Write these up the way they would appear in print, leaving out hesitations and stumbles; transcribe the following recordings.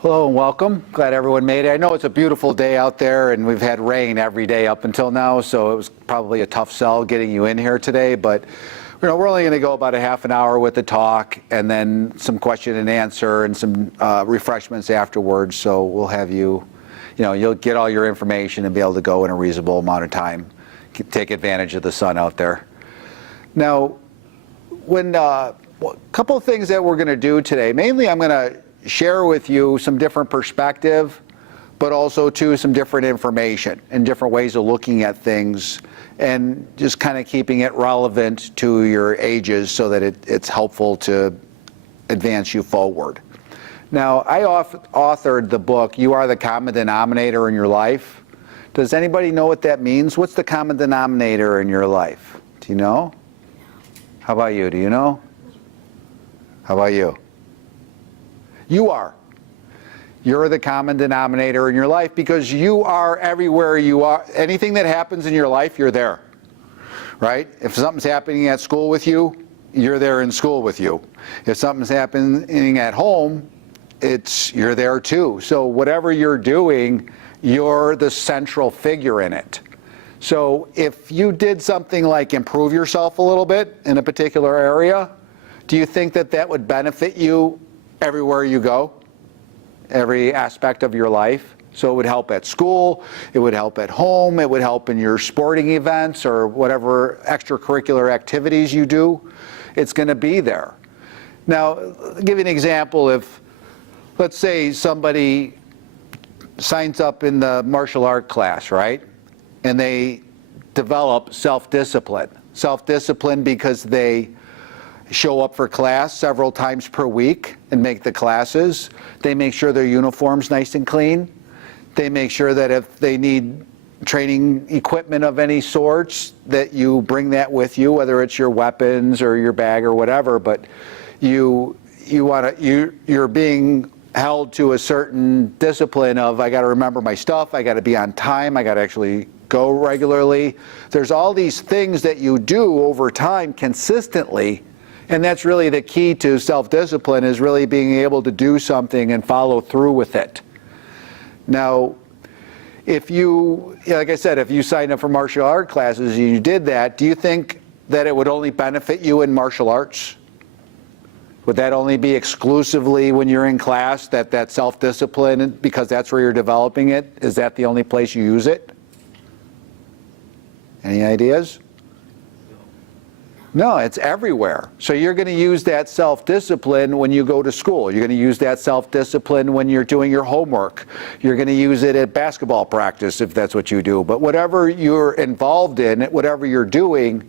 Hello and welcome. Glad everyone made it. I know it's a beautiful day out there and we've had rain every day up until now, so it was probably a tough sell getting you in here today, but we're only going to go about a half an hour with the talk and then some question and answer and some refreshments afterwards, so we'll have you'll get all your information and be able to go in a reasonable amount of time. Take advantage of the sun out there. Now, a couple of things that we're going to do today. Mainly I'm going to share with you some different perspective, but also too some different information and different ways of looking at things, and just kind of keeping it relevant to your ages so that it's helpful to advance you forward. Now, I authored the book, You Are the Common Denominator in Your Life. Does anybody know what that means? What's the common denominator in your life? Do you know? How about you? Do you know? How about you? You are. You're the common denominator in your life because you are everywhere you are. Anything that happens in your life, you're there, right? If something's happening at school with you, you're there in school with you. If something's happening at home, you're there too. So whatever you're doing, you're the central figure in it. So if you did something like improve yourself a little bit in a particular area, do you think that that would benefit you everywhere you go, every aspect of your life? So it would help at school, it would help at home, it would help in your sporting events or whatever extracurricular activities you do. It's going to be there. Now, I'll give you an example. If, let's say, somebody signs up in the martial art class, right? And they develop self-discipline. Self-discipline because they show up for class several times per week and make the classes. They make sure their uniform's nice and clean. They make sure that if they need training equipment of any sorts, that you bring that with you, whether it's your weapons or your bag or whatever, but you're being held to a certain discipline of, I got to remember my stuff, I got to be on time, I got to actually go regularly. There's all these things that you do over time consistently. And that's really the key to self-discipline, is really being able to do something and follow through with it. Now, if you, like I said, if you signed up for martial art classes and you did that, do you think that it would only benefit you in martial arts? Would that only be exclusively when you're in class, that self-discipline, because that's where you're developing it? Is that the only place you use it? Any ideas? No, it's everywhere. So you're going to use that self-discipline when you go to school. You're going to use that self-discipline when you're doing your homework. You're going to use it at basketball practice if that's what you do. But whatever you're involved in, whatever you're doing,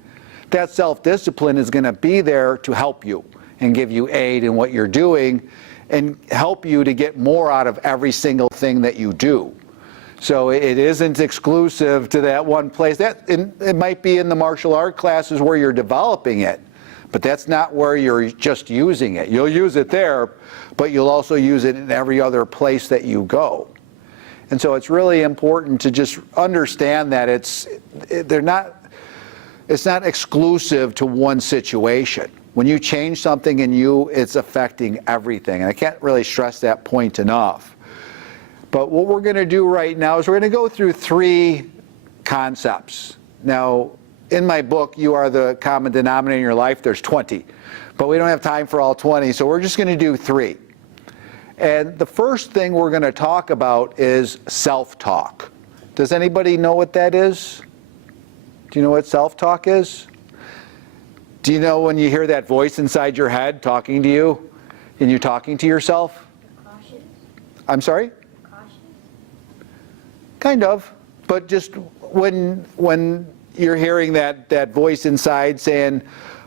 that self-discipline is going to be there to help you and give you aid in what you're doing and help you to get more out of every single thing that you do. So it isn't exclusive to that one place. It might be in the martial art classes where you're developing it, but that's not where you're just using it. You'll use it there, but you'll also use it in every other place that you go. And so it's really important to just understand that it's not exclusive to one situation. When you change something in you, it's affecting everything. And I can't really stress that point enough. But what we're going to do right now is we're going to go through 3 concepts. Now, in my book, You Are the Common Denominator in Your Life, there's 20. But we don't have time for all 20, so we're just going to do 3. And the first thing we're going to talk about is self-talk. Does anybody know what that is? Do you know what self-talk is? Do you know when you hear that voice inside your head talking to you, and you're talking to yourself? Cautious. I'm sorry? Kind of, but just when you're hearing that voice inside saying,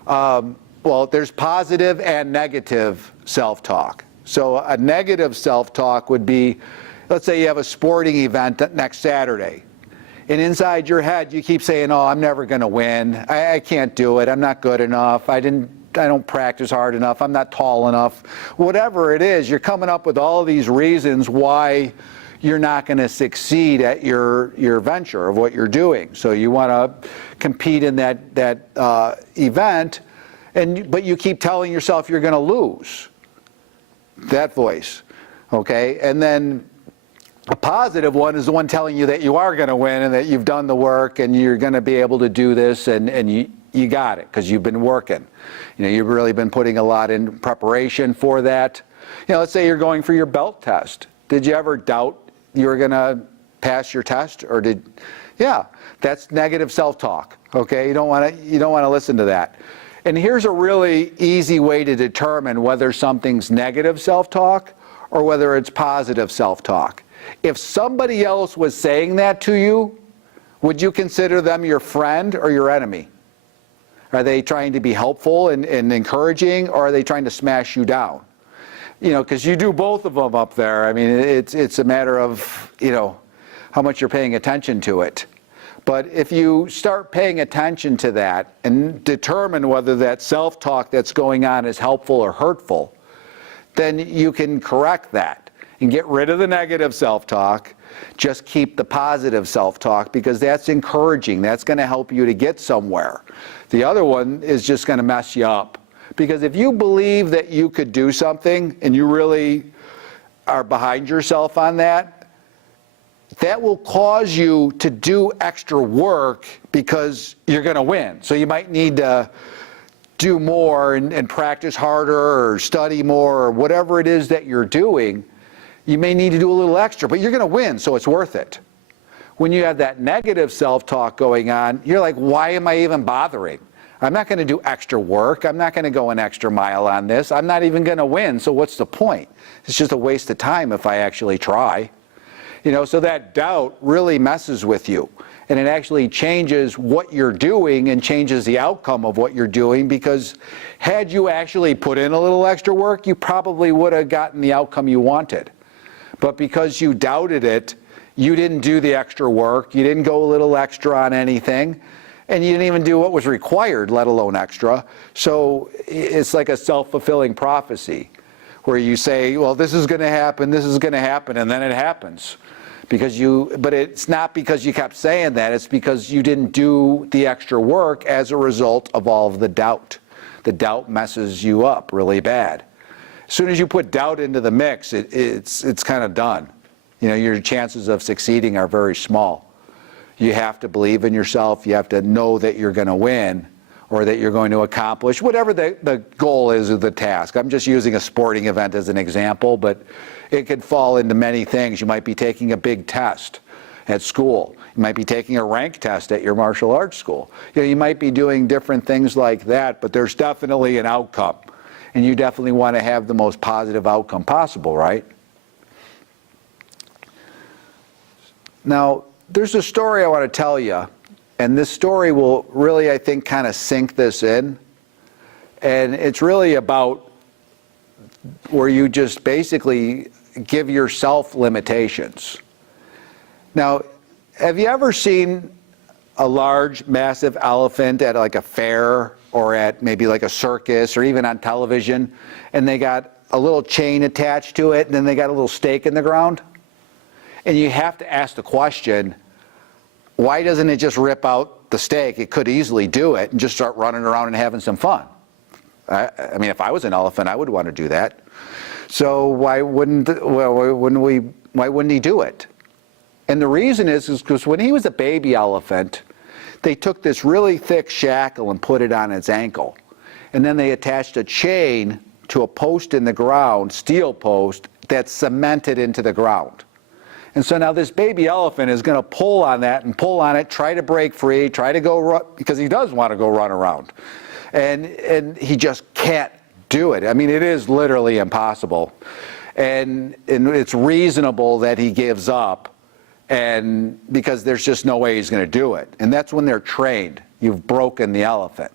well, there's positive and negative self-talk. So a negative self-talk would be, let's say you have a sporting event next Saturday, and inside your head you keep saying, oh, I'm never going to win, I can't do it, I'm not good enough, I don't practice hard enough, I'm not tall enough. Whatever it is, you're coming up with all these reasons why you're not going to succeed at your venture of what you're doing. So you want to compete in that event, but you keep telling yourself you're going to lose. That voice. Okay, and then a positive one is the one telling you that you are going to win and that you've done the work and you're going to be able to do this, and you got it because you've been working. You know, you've really been putting a lot in preparation for that. You know, let's say you're going for your belt test. Did you ever doubt you were going to pass your test, or did? Yeah, that's negative self-talk. Okay, you don't want to listen to that. And here's a really easy way to determine whether something's negative self-talk or whether it's positive self-talk. If somebody else was saying that to you, would you consider them your friend or your enemy? Are they trying to be helpful and encouraging, or are they trying to smash you down? You know, because you do both of them up there. I mean, it's a matter of, you know, how much you're paying attention to it. But if you start paying attention to that and determine whether that self-talk that's going on is helpful or hurtful, then you can correct that and get rid of the negative self-talk. Just keep the positive self-talk, because that's encouraging. That's going to help you to get somewhere. The other one is just going to mess you up. Because if you believe that you could do something and you really are behind yourself on that, that will cause you to do extra work because you're going to win. So you might need to do more and practice harder or study more or whatever it is that you're doing. You may need to do a little extra, but you're going to win, so it's worth it. When you have that negative self-talk going on, you're like, why am I even bothering? I'm not going to do extra work. I'm not going to go an extra mile on this. I'm not even going to win, so what's the point? It's just a waste of time if I actually try. You know, so that doubt really messes with you, and it actually changes what you're doing and changes the outcome of what you're doing, because had you actually put in a little extra work, you probably would have gotten the outcome you wanted. But because you doubted it, you didn't do the extra work, you didn't go a little extra on anything, and you didn't even do what was required, let alone extra. So it's like a self-fulfilling prophecy, where you say, well, this is going to happen, and then it happens. But it's not because you kept saying that, it's because you didn't do the extra work as a result of all of the doubt. The doubt messes you up really bad. As soon as you put doubt into the mix, it's kind of done. You know, your chances of succeeding are very small. You have to believe in yourself, you have to know that you're going to win, or that you're going to accomplish whatever the goal is of the task. I'm just using a sporting event as an example, but it could fall into many things. You might be taking a big test at school. You might be taking a rank test at your martial arts school. You know, you might be doing different things like that, but there's definitely an outcome. And you definitely want to have the most positive outcome possible, right? Now, there's a story I want to tell you. And this story will really, I think, kind of sink this in. And it's really about where you just basically give yourself limitations. Now, have you ever seen a large, massive elephant at like a fair or at maybe like a circus or even on television, and they got a little chain attached to it, and then they got a little stake in the ground? And you have to ask the question, why doesn't it just rip out the stake? It could easily do it and just start running around and having some fun. I mean, if I was an elephant, I would want to do that. So why wouldn't he do it? And the reason is because when he was a baby elephant, they took this really thick shackle and put it on its ankle. And then they attached a chain to a post in the ground, steel post, that's cemented into the ground. And so now this baby elephant is going to pull on that and pull on it, try to break free, try to go run, because he does want to go run around. And he just can't do it. I mean, it is literally impossible. And it's reasonable that he gives up, and because there's just no way he's going to do it. And that's when they're trained. You've broken the elephant.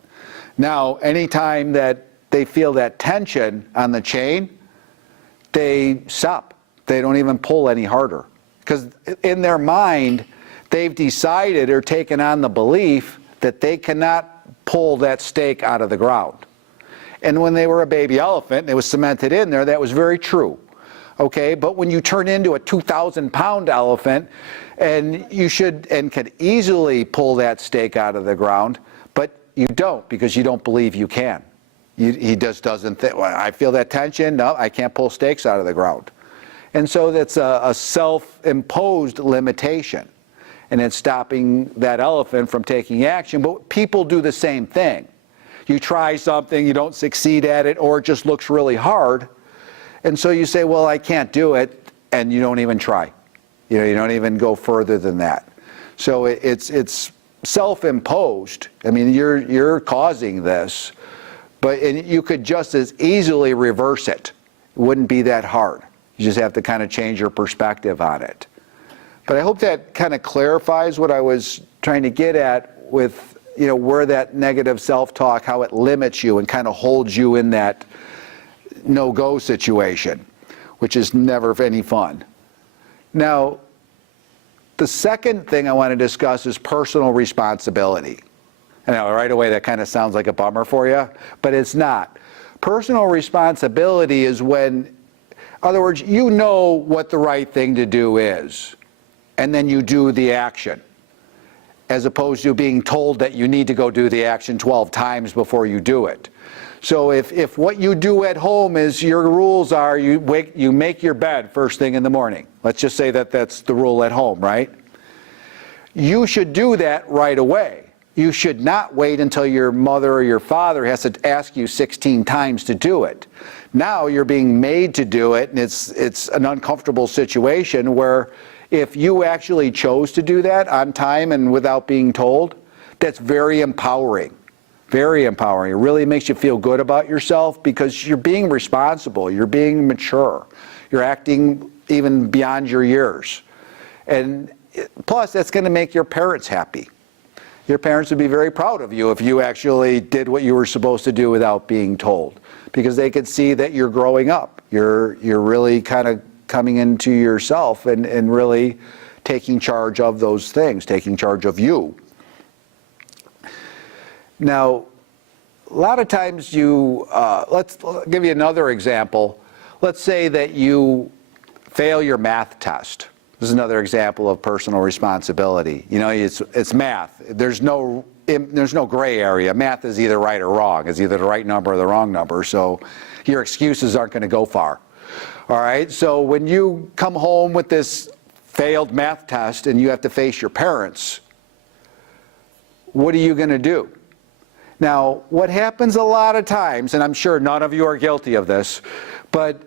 Now, anytime that they feel that tension on the chain, they stop. They don't even pull any harder. Because in their mind, they've decided or taken on the belief that they cannot pull that stake out of the ground. And when they were a baby elephant, and it was cemented in there, that was very true. Okay, but when you turn into a 2,000-pound elephant, and you should and could easily pull that stake out of the ground, but you don't, because you don't believe you can. He just doesn't think, well, I feel that tension, no, I can't pull stakes out of the ground. And so that's a self-imposed limitation. And it's stopping that elephant from taking action. But people do the same thing. You try something, you don't succeed at it, or it just looks really hard. And so you say, well, I can't do it, and you don't even try. You don't even go further than that. So it's self-imposed. I mean, you're causing this, and you could just as easily reverse it. It wouldn't be that hard. You just have to kind of change your perspective on it. But I hope that kind of clarifies what I was trying to get at with, where that negative self-talk, how it limits you and kind of holds you in that no-go situation, which is never any fun. Now, the second thing I want to discuss is personal responsibility. I know right away that kind of sounds like a bummer for you, but it's not. Personal responsibility is when, in other words, you know what the right thing to do is, and then you do the action, as opposed to being told that you need to go do the action 12 times before you do it. So if what you do at home is, your rules are you make your bed first thing in the morning. Let's just say that that's the rule at home, right? You should do that right away. You should not wait until your mother or your father has to ask you 16 times to do it. Now you're being made to do it, and it's an uncomfortable situation where if you actually chose to do that on time and without being told, that's very empowering. Very empowering. It really makes you feel good about yourself because you're being responsible, you're being mature, you're acting even beyond your years. And plus, that's going to make your parents happy. Your parents would be very proud of you if you actually did what you were supposed to do without being told, because they could see that you're growing up. You're really kind of coming into yourself and really taking charge of those things, taking charge of you. Now, a lot of times let's give you another example. Let's say that you fail your math test. This is another example of personal responsibility. It's math. There's no gray area. Math is either right or wrong. It's either the right number or the wrong number. So your excuses aren't going to go far. All right. So when you come home with this failed math test and you have to face your parents, what are you going to do? Now, what happens a lot of times, and I'm sure none of you are guilty of this, but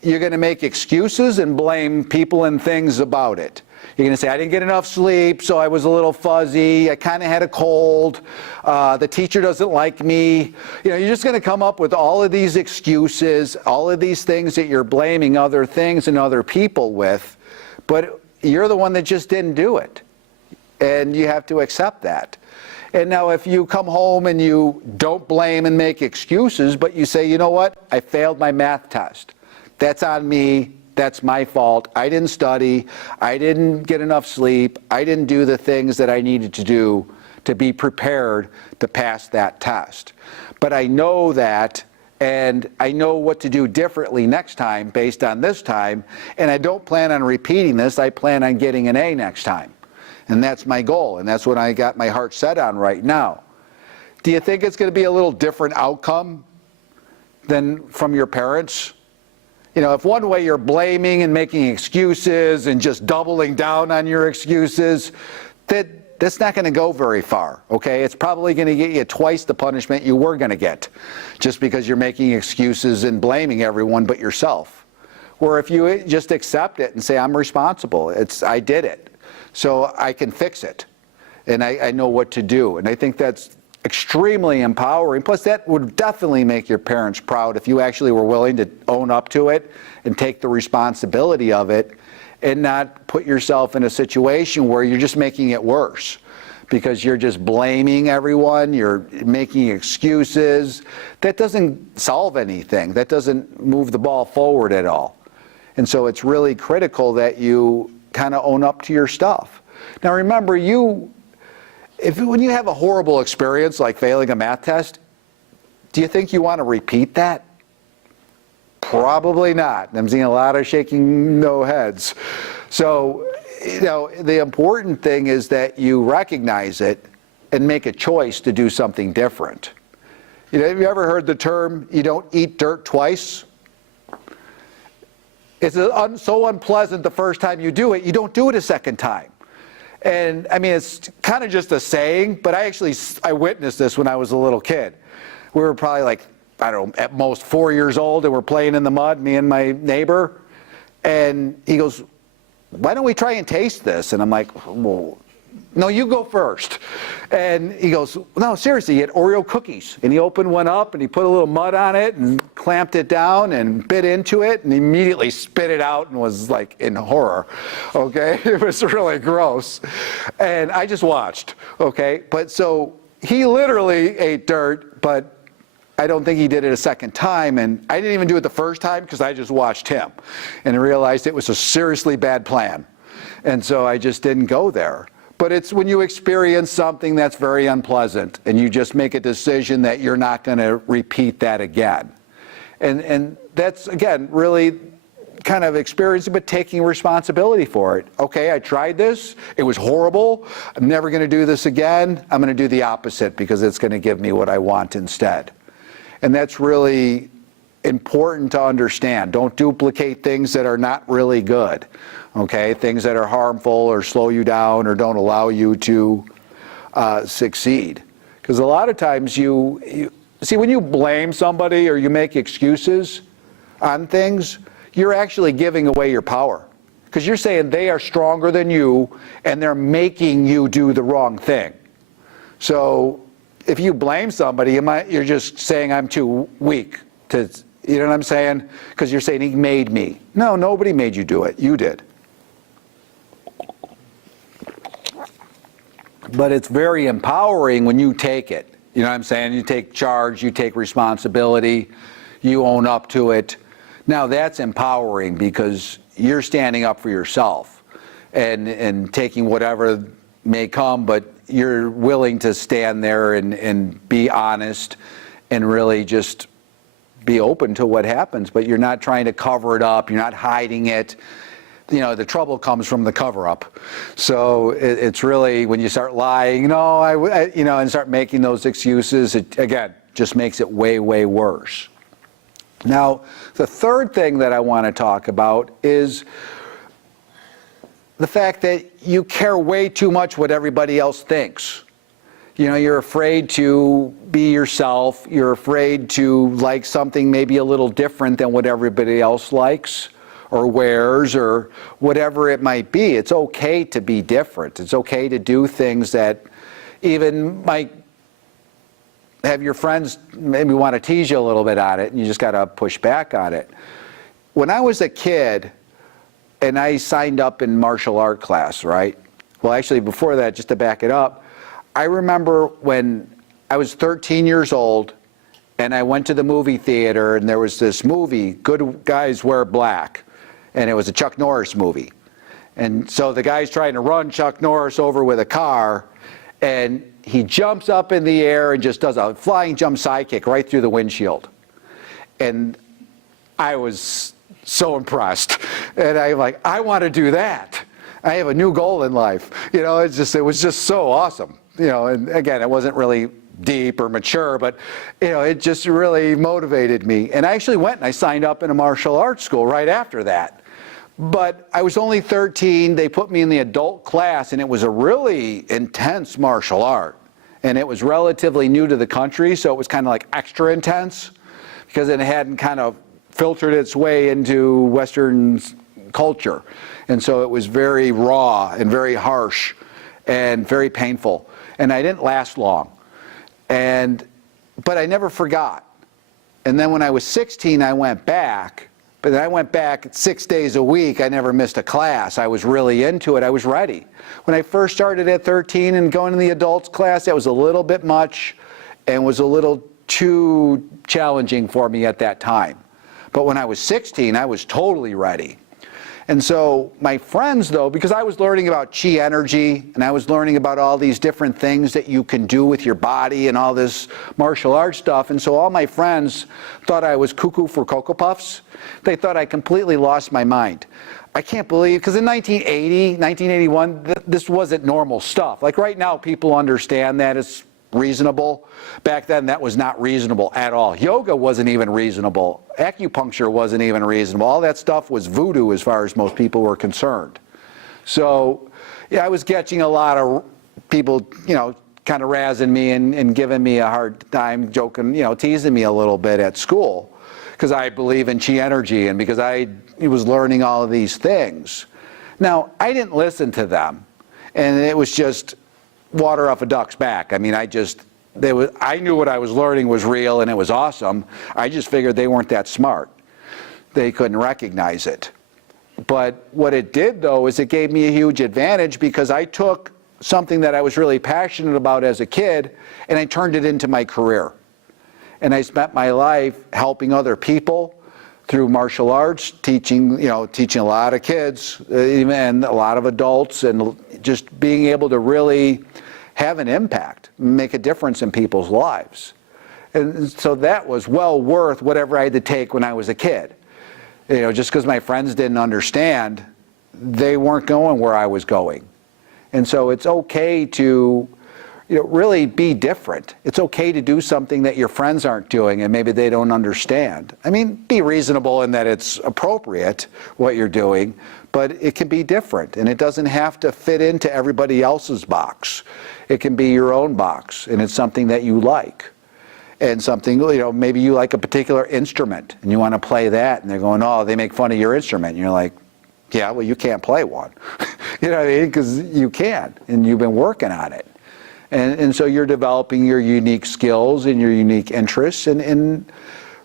you're going to make excuses and blame people and things about it. You're going to say, I didn't get enough sleep, so I was a little fuzzy, I kind of had a cold, the teacher doesn't like me. You're just going to come up with all of these excuses, all of these things that you're blaming other things and other people with, but you're the one that just didn't do it. And you have to accept that. And now if you come home and you don't blame and make excuses, but you say, you know what, I failed my math test. That's on me. That's my fault. I didn't study. I didn't get enough sleep. I didn't do the things that I needed to do to be prepared to pass that test. But I know that, and I know what to do differently next time based on this time, and I don't plan on repeating this. I plan on getting an A next time. And that's my goal, and that's what I got my heart set on right now. Do you think it's going to be a little different outcome than from your parents? If one way you're blaming and making excuses and just doubling down on your excuses, that's not going to go very far, okay? It's probably going to get you twice the punishment you were going to get, just because you're making excuses and blaming everyone but yourself. Or if you just accept it and say, I'm responsible, I did it, so I can fix it, and I know what to do. And I think that's extremely empowering. Plus, that would definitely make your parents proud if you actually were willing to own up to it and take the responsibility of it and not put yourself in a situation where you're just making it worse because you're just blaming everyone, you're making excuses. That doesn't solve anything. That doesn't move the ball forward at all. And so it's really critical that you kind of own up to your stuff. Now remember, when you have a horrible experience like failing a math test, do you think you want to repeat that? Probably not. I'm seeing a lot of shaking no heads. So, the important thing is that you recognize it and make a choice to do something different. Have you ever heard the term, you don't eat dirt twice? It's so unpleasant the first time you do it, you don't do it a second time. And I mean, it's kind of just a saying, but I witnessed this when I was a little kid. We were probably like, I don't know, at most 4 years old, and we're playing in the mud, me and my neighbor. And he goes, why don't we try and taste this? And I'm like, well, no, you go first. And he goes, no, seriously, he had Oreo cookies. And he opened one up and he put a little mud on it and clamped it down and bit into it and immediately spit it out and was like in horror. Okay, it was really gross. And I just watched. Okay, but so he literally ate dirt, but I don't think he did it a second time, and I didn't even do it the first time because I just watched him and realized it was a seriously bad plan. And so I just didn't go there. But it's when you experience something that's very unpleasant and you just make a decision that you're not going to repeat that again. And that's, again, really kind of experiencing but taking responsibility for it. Okay, I tried this. It was horrible. I'm never going to do this again. I'm going to do the opposite because it's going to give me what I want instead. And that's really important to understand. Don't duplicate things that are not really good, okay? Things that are harmful or slow you down or don't allow you to succeed. Because a lot of times you see, when you blame somebody or you make excuses on things, you're actually giving away your power. Because you're saying they are stronger than you and they're making you do the wrong thing. So if you blame somebody, you're just saying I'm too weak to, you know what I'm saying? Because you're saying he made me. No, nobody made you do it. You did. But it's very empowering when you take it. You know what I'm saying? You take charge, you take responsibility, you own up to it. Now that's empowering because you're standing up for yourself and taking whatever may come, but you're willing to stand there and be honest and really just be open to what happens, but you're not trying to cover it up, you're not hiding it. You know, the trouble comes from the cover-up. So it's really when you start lying, and start making those excuses, it, again, just makes it way, way worse. Now, the third thing that I want to talk about is the fact that you care way too much what everybody else thinks. You know, you're afraid to be yourself. You're afraid to like something maybe a little different than what everybody else likes or wears or whatever it might be. It's okay to be different. It's okay to do things that even might have your friends maybe want to tease you a little bit on it, and you just got to push back on it. When I was a kid, and I signed up in martial art class, right? Well, actually, before that, just to back it up, I remember when I was 13 years old, and I went to the movie theater, and there was this movie, Good Guys Wear Black, and it was a Chuck Norris movie. And so the guy's trying to run Chuck Norris over with a car, and he jumps up in the air and just does a flying jump sidekick right through the windshield. And I was so impressed. And I'm like, I want to do that. I have a new goal in life. You know, it was just so awesome. You know, and again, it wasn't really deep or mature, but you know, it just really motivated me. And I actually went and I signed up in a martial arts school right after that. But I was only 13. They put me in the adult class, and it was a really intense martial art. And it was relatively new to the country, so it was kind of like extra intense because it hadn't kind of filtered its way into Western culture. And so it was very raw and very harsh and very painful. And I didn't last long. But I never forgot. And then when I was 16, I went back. But then I went back 6 days a week. I never missed a class. I was really into it. I was ready. When I first started at 13 and going to the adults class, that was a little bit much and was a little too challenging for me at that time. But when I was 16, I was totally ready. And so my friends, though, because I was learning about chi energy and I was learning about all these different things that you can do with your body and all this martial arts stuff, and so all my friends thought I was cuckoo for Cocoa Puffs. They thought I completely lost my mind. I can't believe, because in 1980, 1981, this wasn't normal stuff. Like right now, people understand that it's reasonable. Back then, that was not reasonable at all. Yoga wasn't even reasonable. Acupuncture wasn't even reasonable. All that stuff was voodoo as far as most people were concerned. So, yeah, I was catching a lot of people, you know, kind of razzing me and giving me a hard time, joking, you know, teasing me a little bit at school because I believe in chi energy and because I was learning all of these things. Now, I didn't listen to them, and it was just water off a duck's back. I mean, I knew what I was learning was real and it was awesome. I just figured they weren't that smart. They couldn't recognize it. But what it did, though, is it gave me a huge advantage because I took something that I was really passionate about as a kid and I turned it into my career. And I spent my life helping other people through martial arts, teaching a lot of kids, and a lot of adults, and just being able to really have an impact, make a difference in people's lives. And so that was well worth whatever I had to take when I was a kid. You know, just because my friends didn't understand, they weren't going where I was going. And so it's okay to, you know, really be different. It's okay to do something that your friends aren't doing and maybe they don't understand. I mean, be reasonable in that it's appropriate what you're doing, but it can be different and it doesn't have to fit into everybody else's box. It can be your own box and it's something that you like. And something, you know, maybe you like a particular instrument and you want to play that and they're going, oh, they make fun of your instrument. And you're like, yeah, well, you can't play one. You know what I mean? Because you can and you've been working on it. And so you're developing your unique skills and your unique interests and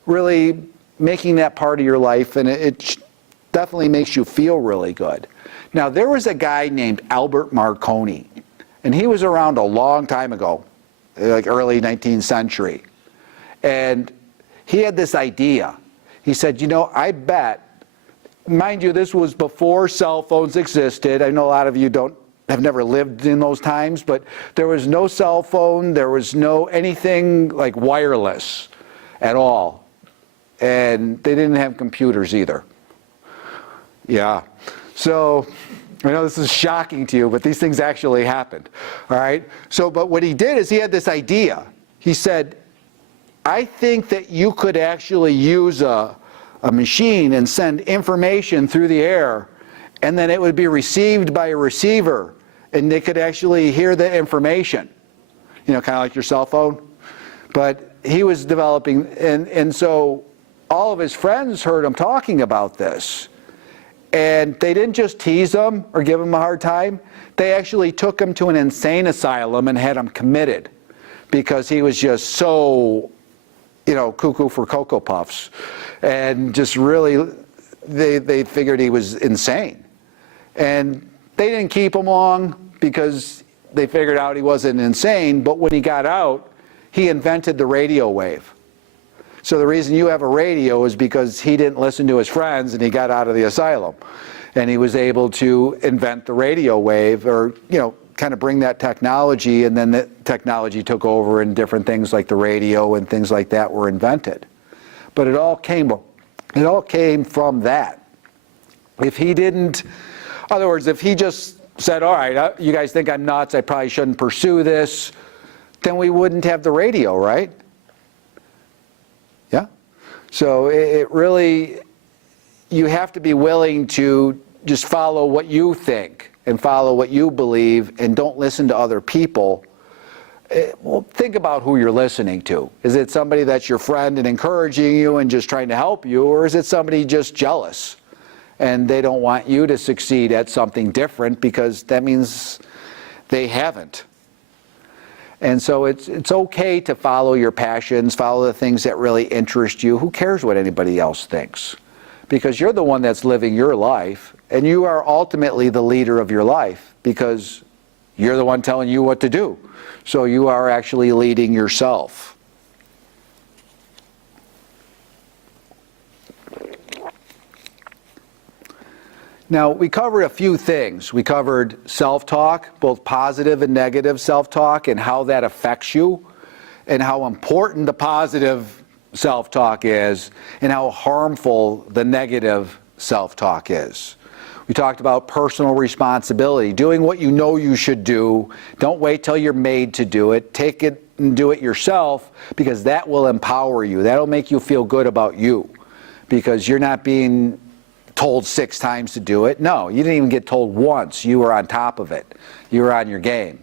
really making that part of your life, and it definitely makes you feel really good. Now, there was a guy named Albert Marconi, and he was around a long time ago, like early 19th century. And he had this idea. He said, you know, I bet, mind you, this was before cell phones existed. I know a lot of you have never lived in those times, but there was no cell phone, there was no anything like wireless at all. And they didn't have computers either. Yeah. So, I know this is shocking to you, but these things actually happened. All right? So, but what he did is he had this idea. He said, I think that you could actually use a machine and send information through the air, and then it would be received by a receiver, and they could actually hear the information. You know, kind of like your cell phone. But he was developing, and so all of his friends heard him talking about this. And they didn't just tease him or give him a hard time. They actually took him to an insane asylum and had him committed because he was just so, you know, cuckoo for Cocoa Puffs. And just really, they figured he was insane. And they didn't keep him long because they figured out he wasn't insane. But when he got out, he invented the radio wave. So the reason you have a radio is because he didn't listen to his friends and he got out of the asylum. And he was able to invent the radio wave, or, you know, kind of bring that technology, and then the technology took over and different things like the radio and things like that were invented. But it all came from that. If he didn't, in other words, if he just said, all right, you guys think I'm nuts, I probably shouldn't pursue this, then we wouldn't have the radio, right? Yeah? So it really, you have to be willing to just follow what you think and follow what you believe and don't listen to other people. Well, think about who you're listening to. Is it somebody that's your friend and encouraging you and just trying to help you, or is it somebody just jealous and they don't want you to succeed at something different because that means they haven't? And so it's okay to follow your passions, follow the things that really interest you. Who cares what anybody else thinks? Because you're the one that's living your life, and you are ultimately the leader of your life because you're the one telling you what to do. So you are actually leading yourself. Now, we covered a few things. We covered self-talk, both positive and negative self-talk, and how that affects you, and how important the positive self-talk is, and how harmful the negative self-talk is. We talked about personal responsibility, doing what you know you should do. Don't wait till you're made to do it. Take it and do it yourself, because that will empower you. That'll make you feel good about you, because you're not being told 6 times to do it. No, you didn't even get told once. You were on top of it. You were on your game.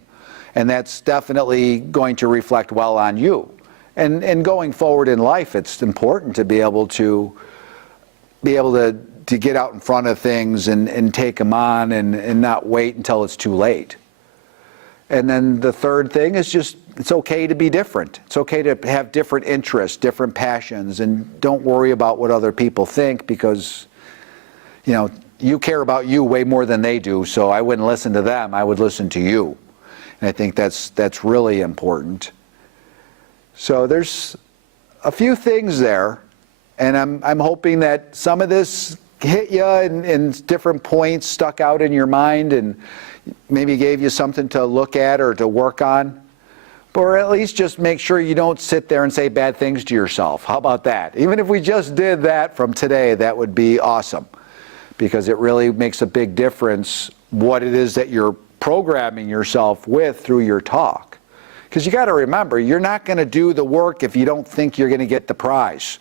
And that's definitely going to reflect well on you. And going forward in life, it's important to be able to get out in front of things and take them on and not wait until it's too late. And then the third thing is just, it's okay to be different. It's okay to have different interests, different passions, and don't worry about what other people think, because, you know, you care about you way more than they do, so I wouldn't listen to them, I would listen to you. And I think that's really important. So there's a few things there, and I'm hoping that some of this hit you in different points, stuck out in your mind, and maybe gave you something to look at or to work on. Or at least just make sure you don't sit there and say bad things to yourself. How about that? Even if we just did that from today, that would be awesome, because it really makes a big difference what it is that you're programming yourself with through your talk. Because you got to remember, you're not going to do the work if you don't think you're going to get the prize.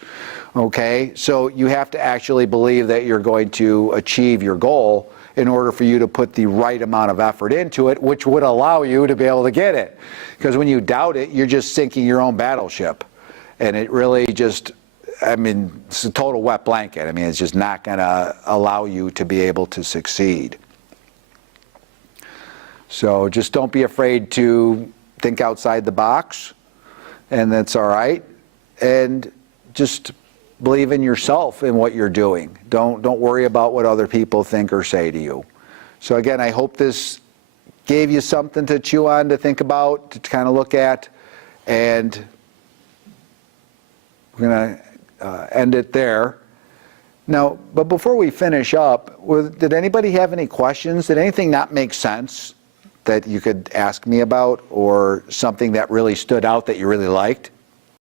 Okay? So you have to actually believe that you're going to achieve your goal in order for you to put the right amount of effort into it, which would allow you to be able to get it. Because when you doubt it, you're just sinking your own battleship. And it really just, I mean, it's a total wet blanket. I mean, it's just not going to allow you to be able to succeed. So just don't be afraid to think outside the box, and that's all right. And just believe in yourself and what you're doing. Don't worry about what other people think or say to you. So again, I hope this gave you something to chew on, to think about, to kind of look at, and we're going to end it there. Now, but before we finish up, did anybody have any questions? Did anything not make sense that you could ask me about, or something that really stood out that you really liked?